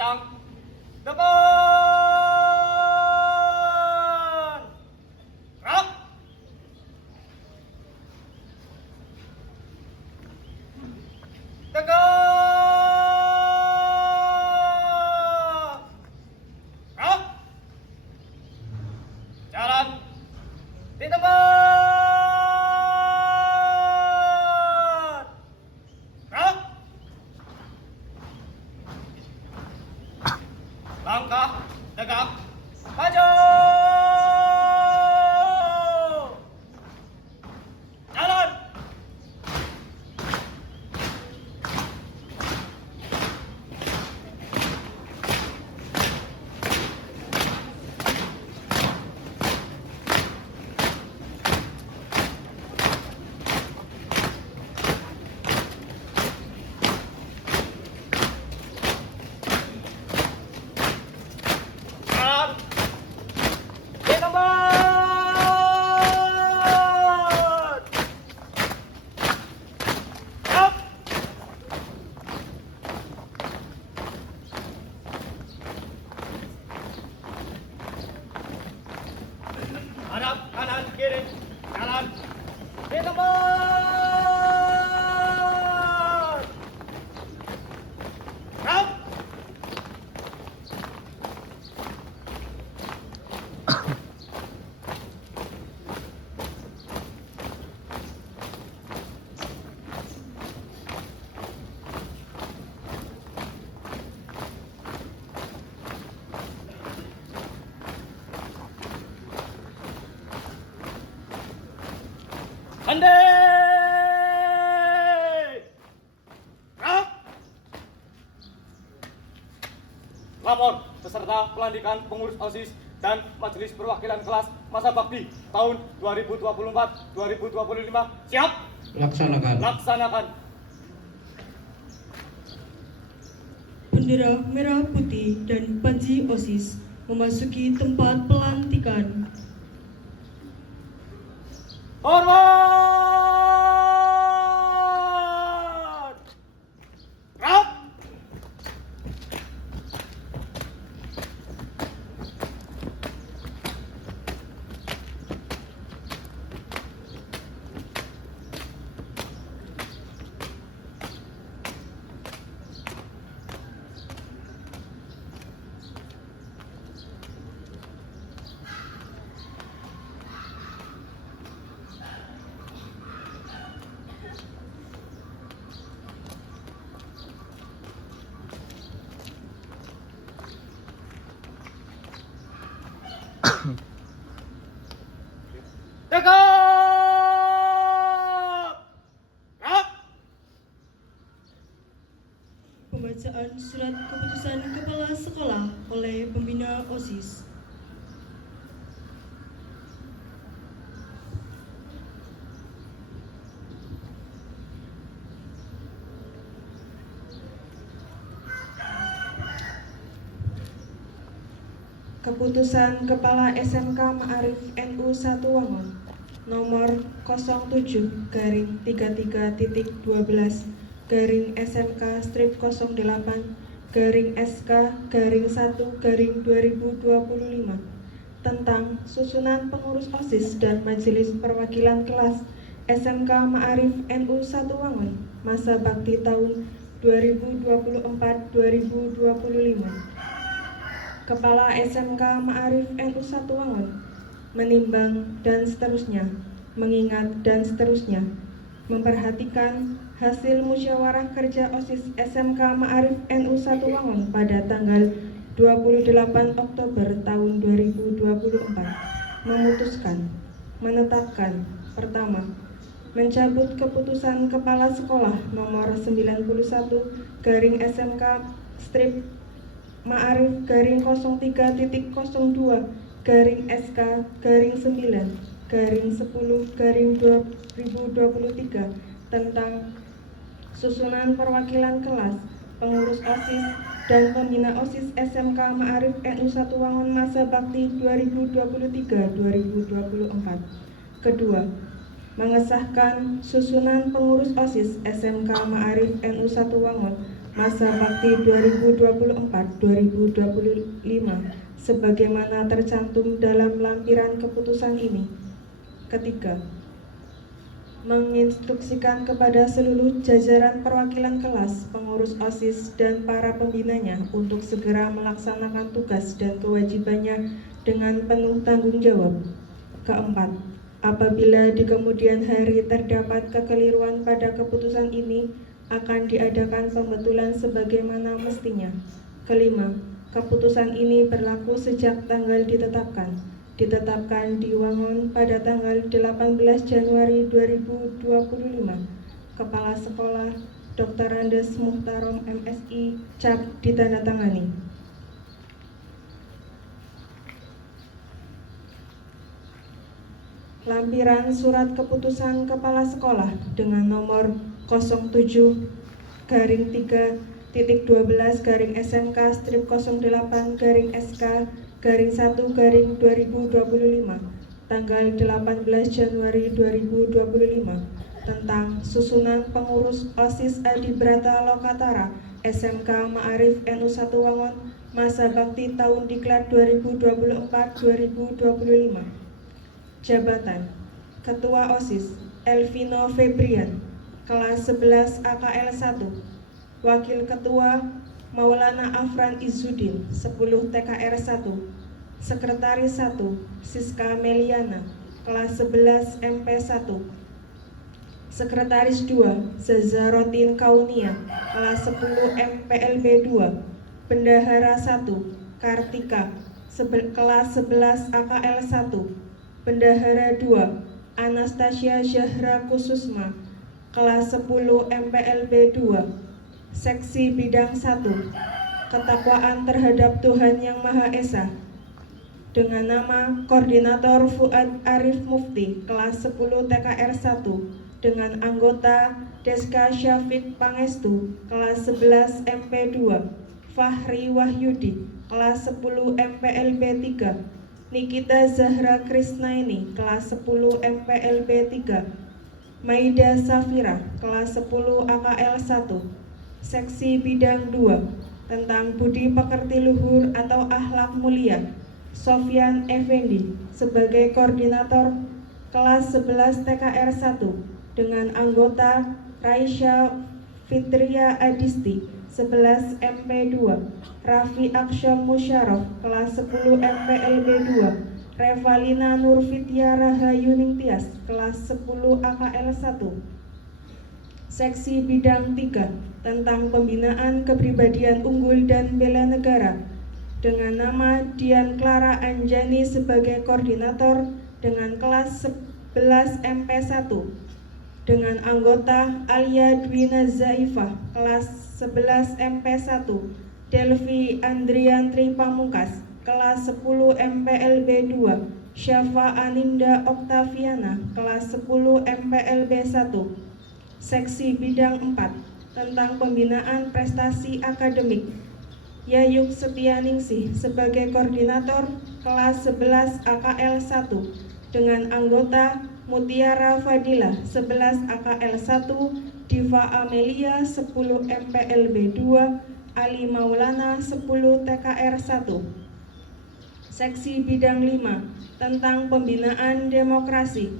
Kencang. Depan. Gerak. Tegak. Gerak. Jalan. Di tempat. Gerak. Langkah tegak. Maju. Jalan. Jalan. Di tempat. Gerak. Hadap kanan kiri. Jalan. Di tempat. Gerak. Pandai. Gerak. Lapor beserta pelantikan pengurus OSIS dan Majelis Perwakilan Kelas Masa Bakti tahun 2024-2025. Siap? Laksanakan. Laksanakan. Bendera merah putih dan panji OSIS memasuki tempat pelantikan. Hormat. Gerak. Tegak. Gerak. Pembacaan surat keputusan kepala sekolah oleh pembina OSIS. Keputusan Kepala SMK Ma'arif NU 1 Wangun nomor 07/33/12/SK/1/2025 tentang susunan pengurus OSIS dan Majelis Perwakilan Kelas SMK Ma'arif NU 1 Wangun masa bakti tahun 2024-2025. Kepala SMK Ma'arif NU 1 Wangun menimbang dan seterusnya, mengingat dan seterusnya, memperhatikan hasil musyawarah kerja OSIS SMK Ma'arif NU 1 Wangun pada tanggal 28 Oktober tahun 2024, memutuskan, menetapkan, pertama, mencabut keputusan Kepala Sekolah nomor 91/SMK strip Ma'arif _02-TK-9/10/2023 tentang susunan perwakilan kelas, pengurus OSIS dan pembina OSIS SMK Ma'arif NU 1 Wangun masa bakti 2023-2024. Kedua, mengesahkan susunan pengurus OSIS SMK Ma'arif NU 1 Wangun masa bakti 2024-2025 sebagaimana tercantum dalam lampiran keputusan ini. Ketiga, menginstruksikan kepada seluruh jajaran perwakilan kelas, pengurus OSIS, dan para pembinanya untuk segera melaksanakan tugas dan kewajibannya dengan penuh tanggung jawab. Keempat, apabila di kemudian hari terdapat kekeliruan pada keputusan ini, akan diadakan pembetulan sebagaimana mestinya. Kelima, keputusan ini berlaku sejak tanggal ditetapkan di Wangon pada tanggal 18 Januari 2025. Kepala Sekolah Dr. Andes Muhtarom MSI, cap ditandatangani. Lampiran Surat Keputusan Kepala Sekolah dengan nomor 07-3-12-SMK-08-SK-1-2025 tanggal 18 Januari 2025 tentang susunan pengurus OSIS Adibrata Lokatara SMK Ma'arif NU 1 Wangon masa bakti tahun diklat 2024-2025. Jabatan: Ketua OSIS Elvino Febrian, kelas 11 AKL 1. Wakil Ketua Maulana Afran Izzuddin, 10 TKR 1. Sekretaris 1 Siska Meliana, kelas 11 MP 1. Sekretaris 2 Zazarotin Kaunia, kelas 10 MPLB 2. Bendahara 1 Kartika, kelas 11 AKL 1. Bendahara 2 Anastasia Zahra Khususma, kelas 10 MPLB 2. Seksi Bidang 1 Ketakwaan terhadap Tuhan Yang Maha Esa, dengan nama Koordinator Fuad Arif Mufti, kelas 10 TKR 1, dengan anggota Deska Syafiq Pangestu, kelas 11 MP 2. Fahri Wahyudi, kelas 10 MPLB 3. Nikita Zahra Krisnaini, kelas 10 MPLB 3. Maida Safira, kelas 10 AKL 1. Seksi Bidang 2 tentang Budi Pekerti Luhur atau Akhlak Mulia, Sofyan Effendi sebagai koordinator kelas 11 TKR 1, dengan anggota Raisya Fitria Adisti, 11 MP 2. Raffi Aksyam Musyaraf, kelas 10 MPLB 2. Revalina Nurfitia Rahayuning Tias, kelas 10 AKL 1. Seksi Bidang 3 tentang Pembinaan Kepribadian Unggul dan Bela Negara, dengan nama Dian Clara Anjani sebagai koordinator, dengan kelas 11 MP 1. Dengan anggota Alia Dwina Zaifah, kelas 11 MP 1. Delvi Andriantri Pamungkas, kelas 10 MPLB 2. Syafa Aninda Oktaviana, kelas 10 MPLB 1. Seksi Bidang 4 tentang Pembinaan Prestasi Akademik, Yayuk Setianingsih sebagai koordinator, kelas 11 AKL 1, dengan anggota Mutiara Fadila, 11 AKL 1, Diva Amelia, 10 MPLB 2, Ali Maulana, 10 TKR 1. Seksi Bidang 5 tentang Pembinaan Demokrasi,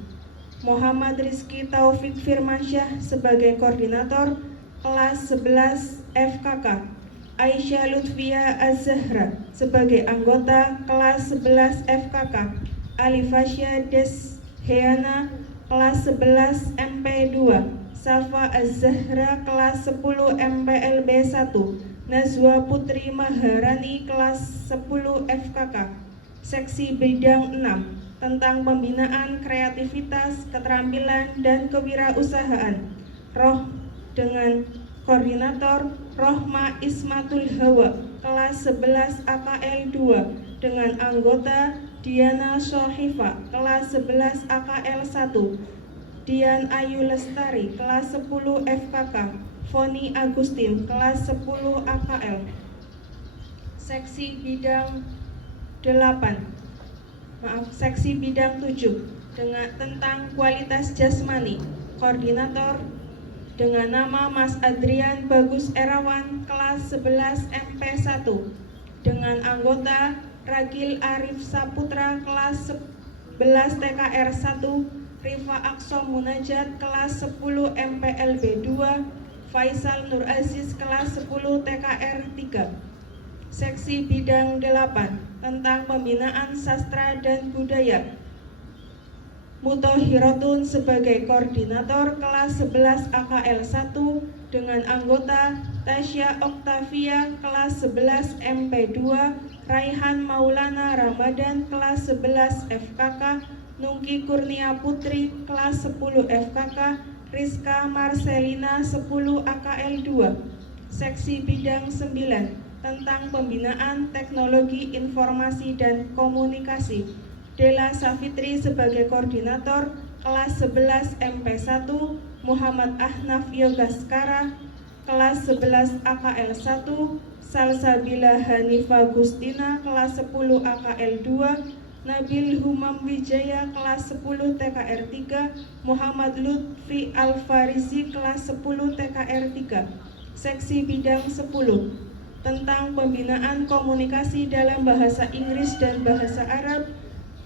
Muhammad Rizky Taufik Firmansyah sebagai koordinator, kelas 11 FKK. Aisyah Lutfia Az-Zahra sebagai anggota, kelas 11 FKK. Alifasya Desheana, kelas 11 MP 2. Safa Az-Zahra, kelas 10 MPLB 1. Nazwa Putri Maharani, kelas 10 FKK. Seksi Bidang 6 tentang Pembinaan Kreativitas, Keterampilan, dan Kewirausahaan, dengan koordinator Rohma Ismatul Hawa, kelas 11 AKL 2, dengan anggota Diana Sohifa, kelas 11 AKL 1. Dian Ayu Lestari, kelas 10 FKK. Foni Agustin, kelas 10 AKL. Seksi Bidang 7 tentang Kualitas Jasmani, koordinator dengan nama Mas Adrian Bagus Erawan kelas 11 MP1 dengan anggota Ragil Arif Saputra kelas 11 TKR 1, Rifa Akso Munajat kelas 10 MPLB 2, Faisal Nur Aziz kelas 10 TKR 3. Seksi bidang 8 tentang pembinaan sastra dan budaya. Mutohirotun sebagai koordinator kelas 11 AKL 1 dengan anggota Tasya Oktavia kelas 11 MP2, Raihan Maulana Ramadan kelas 11 FKK, Nungki Kurnia Putri kelas 10 FKK, Rizka Marcelina 10 AKL 2. Seksi bidang 9 tentang pembinaan teknologi informasi dan komunikasi. Dela Safitri sebagai koordinator kelas 11 MP1, Muhammad Ahnaf Yogaskara kelas 11 AKL 1, Salsabila Hanifa Gustina kelas 10 AKL 2, Nabil Humam Wijaya kelas 10 TKR 3, Muhammad Lutfi Al-Farisi kelas 10 TKR 3. Seksi bidang 10 tentang pembinaan komunikasi dalam bahasa Inggris dan bahasa Arab.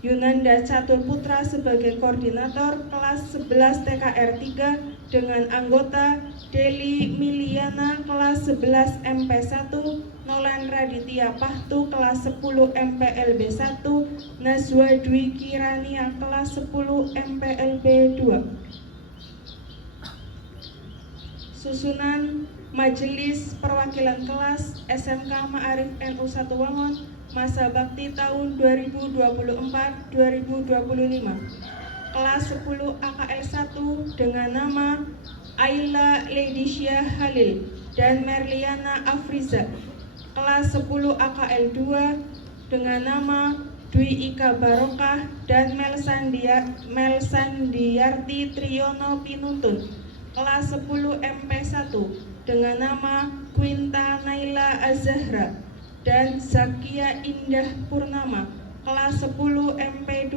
Yunanda Catur Putra sebagai koordinator kelas 11 TKR 3 dengan anggota Deli Miliana kelas 11 MP1, Nolan Raditya Pahtu kelas 10 MPLB 1, Nazwa Dwi Kirania kelas 10 MPLB 2. Susunan Majelis Perwakilan Kelas SMK Ma'arif NU 1 Wangon masa bakti tahun 2024-2025. Kelas 10 AKL 1 dengan nama Ayla Ledisha Halil dan Merliana Afriza. Kelas 10 AKL 2 dengan nama Dwi Ika Barokah dan Melsandiarti Triyono Pinuntun. Kelas 10 MP1 dengan nama Quinta Naila Azahra dan Zakia Indah Purnama. Kelas 10 MP2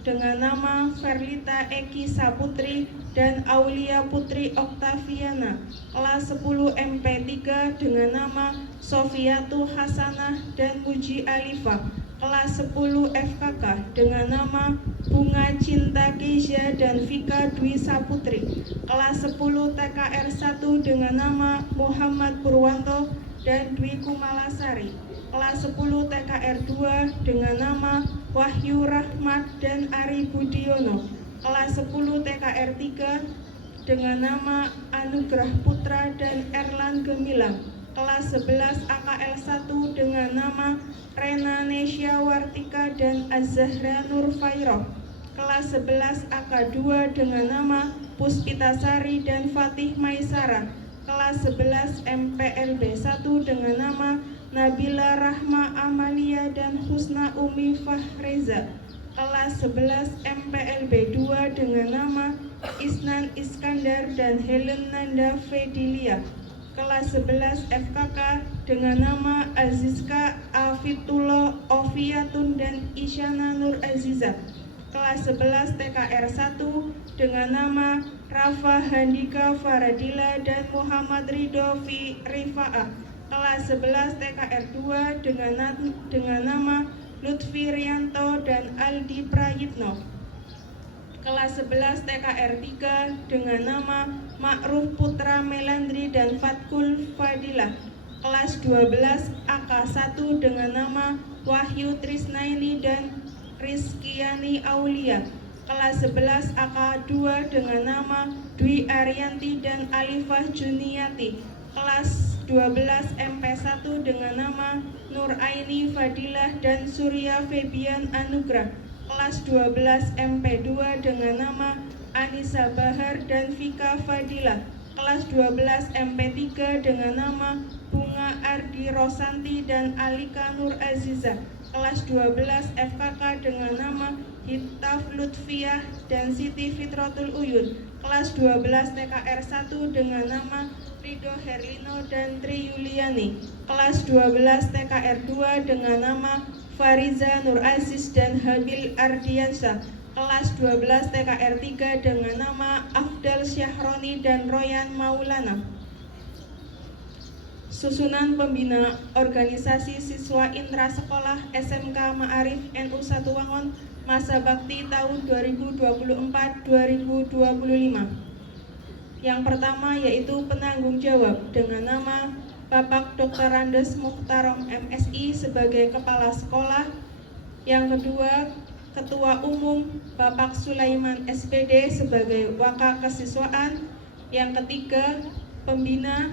dengan nama Ferlita Eki Saputri dan Aulia Putri Oktaviana. Kelas 10 MP3 dengan nama Sofiatu Hasanah dan Muji Alifah. Kelas 10 FKK dengan nama Bunga Cinta Keisha dan Vika Dwi Saputri. Kelas 10 TKR 1 dengan nama Muhammad Purwanto dan Dwi Kumalasari. Kelas 10 TKR 2 dengan nama Wahyu Rahmat dan Ari Budiono. Kelas 10 TKR 3 dengan nama Anugrah Putra dan Erlan Gemilang. Kelas 11 AKL 1 dengan nama Rena Nesya Wartika dan Azahra Nur Fairoh. Kelas 11 AK2 dengan nama Puspitasari dan Fatih Maisara. Kelas 11 MPLB 1 dengan nama Nabila Rahma Amalia dan Husna Umi Fahreza. Kelas 11 MPLB 2 dengan nama Isnan Iskandar dan Helen Nanda Fedilia. Kelas 11 FKK dengan nama Azizka Afitullah Oviatun dan Isyana Nur Aziza. Kelas 11 TKR 1 dengan nama Rafa Handika Faradila dan Muhammad Ridho Rifa'ah. Kelas 11 TKR 2 dengan nama Lutfi Rianto dan Aldi Prayitno. Kelas 11 TKR 3 dengan nama Ma'ruf Putra Melandri dan Fatkul Fadilah. Kelas 12 AK1 dengan nama Wahyu Trisnaini dan Rizkiani Aulia. Kelas 11 AK2 dengan nama Dwi Arianti dan Alifah Juniati. Kelas 12 MP1 dengan nama Nur Aini Fadilah dan Surya Febian Anugrah. Kelas 12 MP2 dengan nama Anissa Bahar dan Vika Fadilah. Kelas 12 MP3 dengan nama Bunga Ardi Rosanti dan Alika Nur Aziza. Kelas 12 FKK dengan nama Hittaf Lutfiah dan Siti Fitratul Uyun. Kelas 12 TKR 1 dengan nama Ridho Herlino dan Tri Yuliani. Kelas 12 TKR 2 dengan nama Fariza Nur Aziz dan Habil Ardiansyah. Kelas 12 TKR 3 dengan nama Afdal Syahroni dan Royan Maulana. Susunan pembina organisasi siswa intra sekolah SMK Ma'arif NU 1 Wangon masa bakti tahun 2024-2025. Yang pertama yaitu penanggung jawab dengan nama Bapak Dr. Andes Mukhtarom MSI sebagai Kepala Sekolah. Yang kedua, Ketua Umum Bapak Sulaiman SPD sebagai Waka Kesiswaan. Yang ketiga, pembina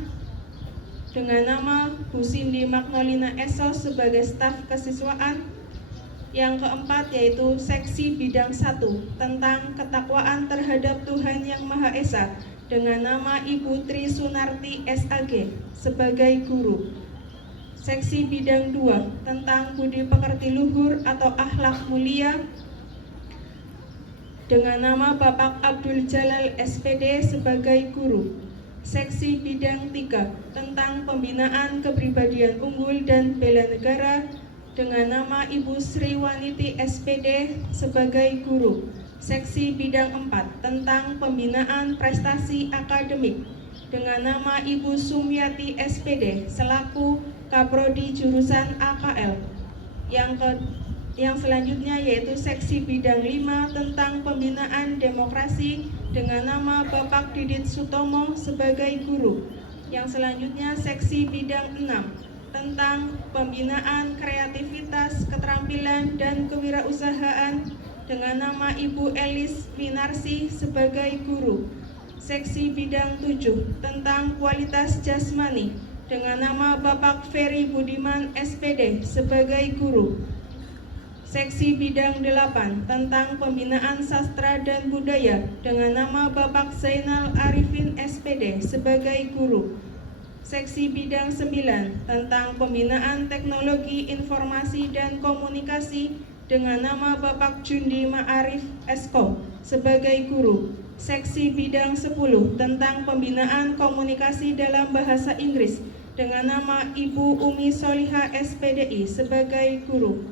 dengan nama Bu Cindy Magnolina Esos sebagai staf kesiswaan. Yang keempat yaitu seksi bidang 1 tentang ketakwaan terhadap Tuhan Yang Maha Esa dengan nama Ibu Tri Sunarti SAG sebagai guru. Seksi bidang 2 tentang budi pekerti luhur atau akhlak mulia dengan nama Bapak Abdul Jalal SPD sebagai guru. Seksi bidang 3 tentang pembinaan kepribadian unggul dan bela negara dengan nama Ibu Sri Waniti SPD sebagai guru. Seksi bidang 4 tentang pembinaan prestasi akademik dengan nama Ibu Sumyati SPD selaku Kaprodi jurusan AKL. Yang selanjutnya yaitu seksi bidang 5 tentang pembinaan demokrasi dengan nama Bapak Didit Sutomo sebagai guru. Yang selanjutnya seksi bidang 6 tentang pembinaan kreativitas, keterampilan, dan kewirausahaan dengan nama Ibu Elis Winarsi sebagai guru. Seksi bidang 7 tentang kualitas jasmani dengan nama Bapak Ferry Budiman SPD sebagai guru. Seksi bidang 8 tentang pembinaan sastra dan budaya dengan nama Bapak Zainal Arifin SPD sebagai guru. Seksi bidang 9 tentang pembinaan teknologi informasi dan komunikasi dengan nama Bapak Jundi Ma'arif Esko sebagai guru. Seksi bidang 10 tentang pembinaan komunikasi dalam bahasa Inggris dengan nama Ibu Umi Soliha SPDI sebagai guru.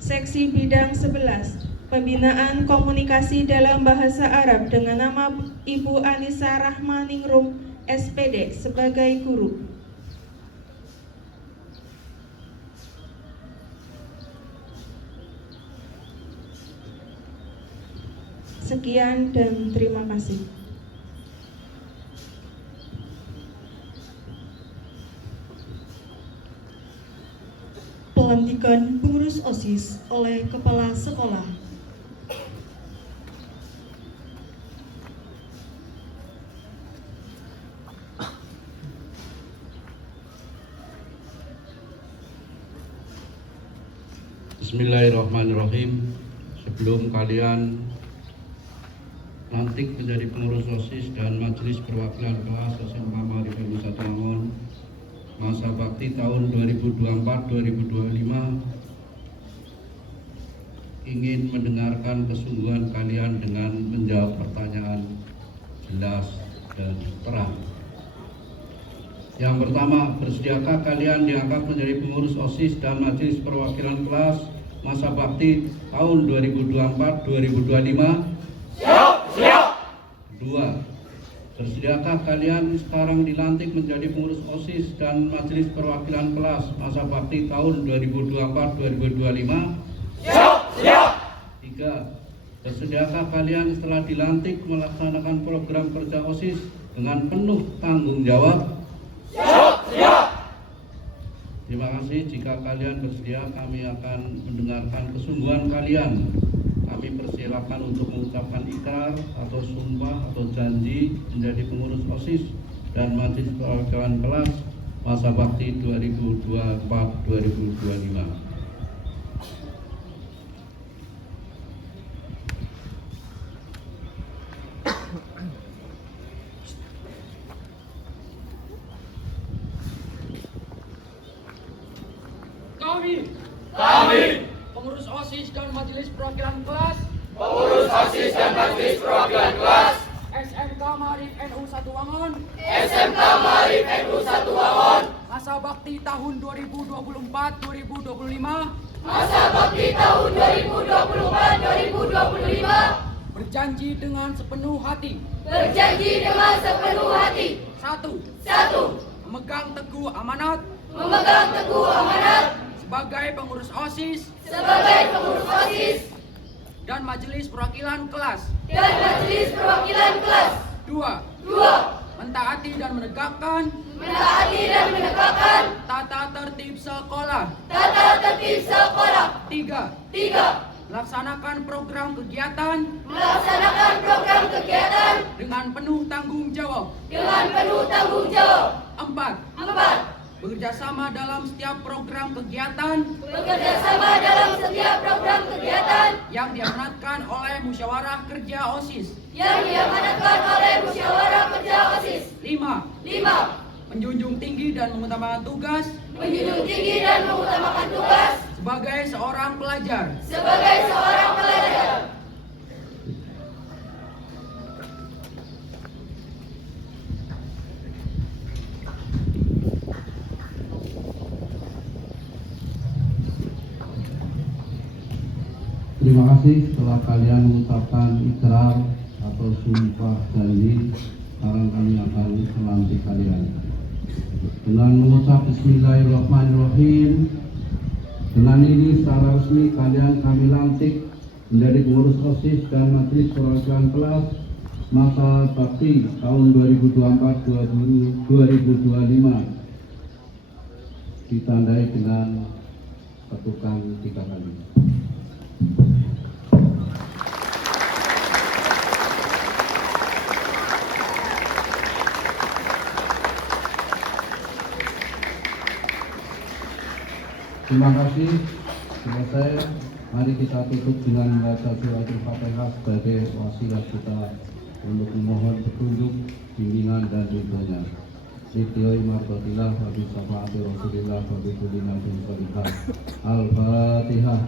Seksi bidang 11 pembinaan komunikasi dalam bahasa Arab dengan nama Ibu Anissa Rahmaningrum SPD sebagai guru. Sekian dan terima kasih. Pelantikan pengurus OSIS oleh Kepala Sekolah. Bismillahirrahmanirrahim. Sebelum kalian lantik menjadi pengurus OSIS dan Majelis Perwakilan Kelas SMK Ma'arif NU 1 Wangon masa bakti tahun 2024-2025, ingin mendengarkan kesungguhan kalian dengan menjawab pertanyaan jelas dan terang. Yang pertama, bersediakah kalian diangkat menjadi pengurus OSIS dan Majelis Perwakilan Kelas masa bakti tahun 2024-2025? Siap. Kedua, bersediakah kalian sekarang dilantik menjadi pengurus OSIS dan Majelis Perwakilan Kelas masa bakti tahun 2024-2025? Siap. Tiga, bersediakah kalian setelah dilantik melaksanakan program kerja OSIS dengan penuh tanggung jawab? Siap. Terima kasih. Jika kalian bersedia, kami akan mendengarkan kesungguhan kalian. Kami persilakan untuk mengucapkan ikrar atau sumpah atau janji menjadi pengurus OSIS dan Majelis Perwakilan Kelas masa bakti 2024-2025. Kami, pengurus OSIS dan Majelis Perwakilan Kelas SMK Ma'arif NU 1 Wangon masa bakti tahun 2024-2025 berjanji dengan sepenuh hati. Berjanji dengan sepenuh hati. 1. Memegang teguh amanat. Memegang teguh amanat. Sebagai pengurus OSIS. Sebagai pengurus OSIS. Dan Majelis Perwakilan Kelas. Dan Majelis Perwakilan Kelas. 2. Mentaati dan menegakkan. Mentaati dan menegakkan. Tata tertib sekolah. Tata tertib sekolah. 3. Melaksanakan program kegiatan. Melaksanakan program kegiatan. Dengan penuh tanggung jawab. Dengan penuh tanggung jawab. 4. Bekerja sama dalam setiap program kegiatan. Bekerja sama dalam setiap program kegiatan. Yang diamanatkan oleh Musyawarah Kerja OSIS. Yang diamanatkan oleh Musyawarah Kerja OSIS. 5. Menjunjung tinggi dan mengutamakan tugas. Menjunjung tinggi dan mengutamakan tugas. Sebagai seorang pelajar. Sebagai seorang pelajar. Terima kasih. Setelah kalian mengucapkan ikrar atau sumpah janji, sekarang kami akan melantik kalian dengan mengucap Bismillahirrahmanirrahim. Dengan ini secara resmi kalian kami lantik menjadi pengurus OSIS dan Majelis Perwakilan Kelas masa bakti tahun 2024-2025, ditandai dengan ketukan 3 kali. Terima kasih. Selesai. Mari kita tutup dengan membaca surat Al-Fatihah sebagai wasilah kita untuk memohon petunjuk, bimbingan dan ridhonya. Ridhoi marbatillah wa bi syafaati Rasulillah wa bi kulli nabiyyin salihah. Al-Fatihah.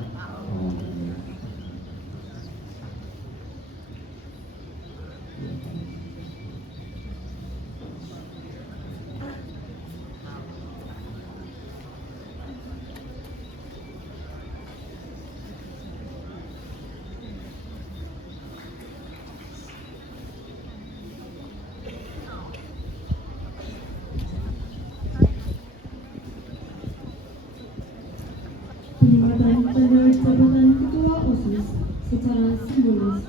Penyematan pada jabatan Ketua OSIS secara simbolis.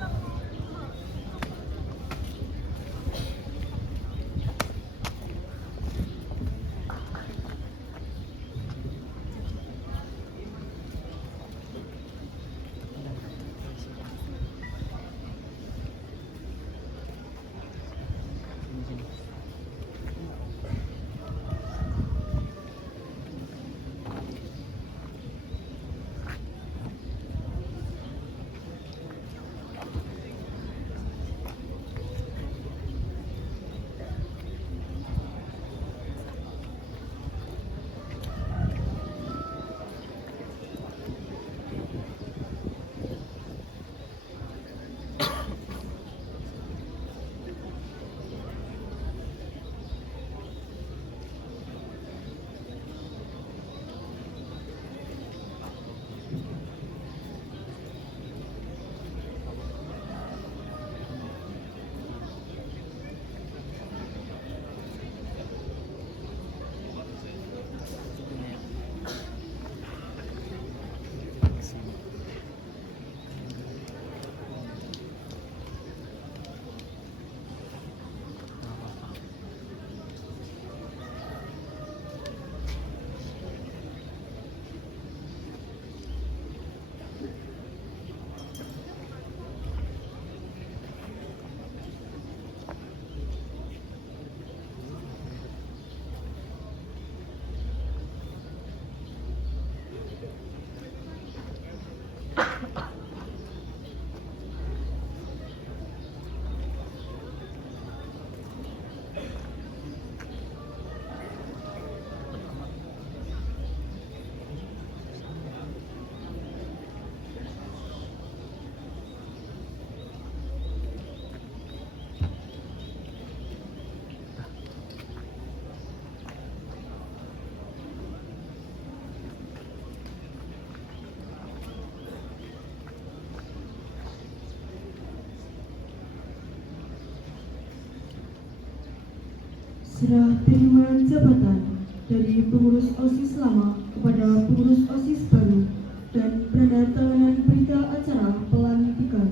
serah terima jabatan dari pengurus OSIS lama kepada pengurus OSIS baru dan penandatanganan berita acara pelantikan.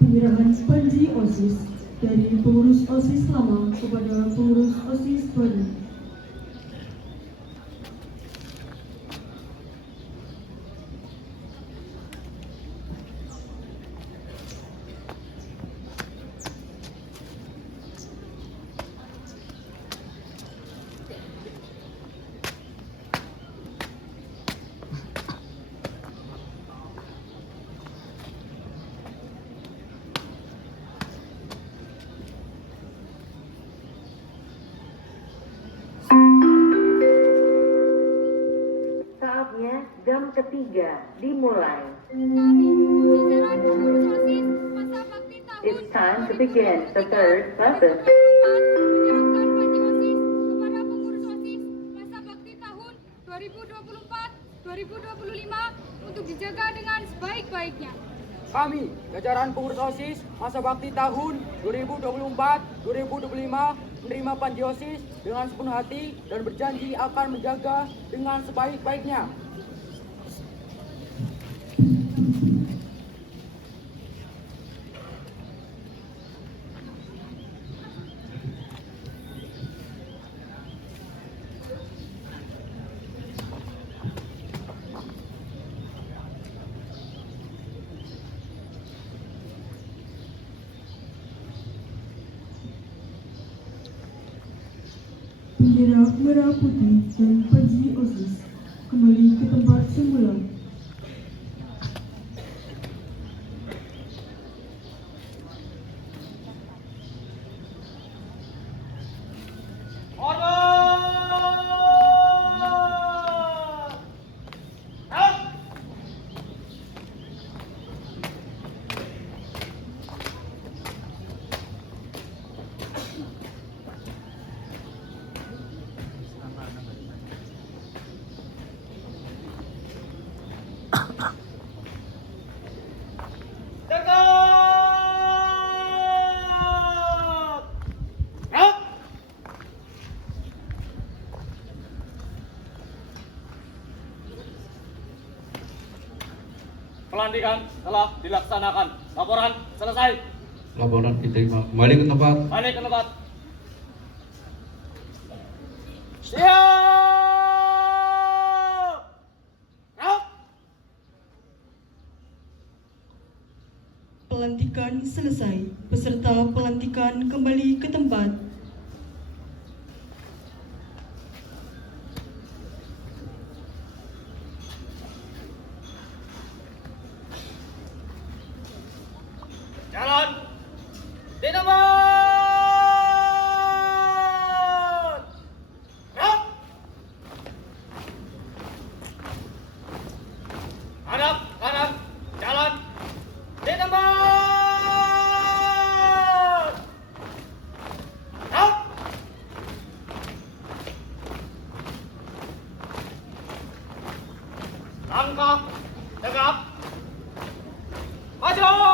Penyerahan panji OSIS dari pengurus OSIS lama kepada pengurus OSIS baru. Saatnya jam ketiga dimulai. Jajaran pengurus OSIS masa bakti tahun It's time to begin the third lesson. menyerahkan panji OSIS kepada pengurus OSIS masa bakti tahun 2024-2025 untuk dijaga dengan sebaik-baiknya. Kami, jajaran pengurus OSIS masa bakti tahun 2024-2025 menerima panji OSIS dengan sepenuh hati dan berjanji akan menjaga dengan sebaik-baiknya. Bendera merah putih dan panji OSIS kembali ke tempat semula. Pelantikan telah dilaksanakan. Laporan selesai. Laporan diterima. Kembali ke tempat. Balik ke tempat. Siap. Gerak. Pelantikan selesai. Peserta pelantikan kembali ke tempat. Jalan di tempat. Gerak. Hadap kanan. Jalan di tempat. Gerak. Langkah tegap. Maju.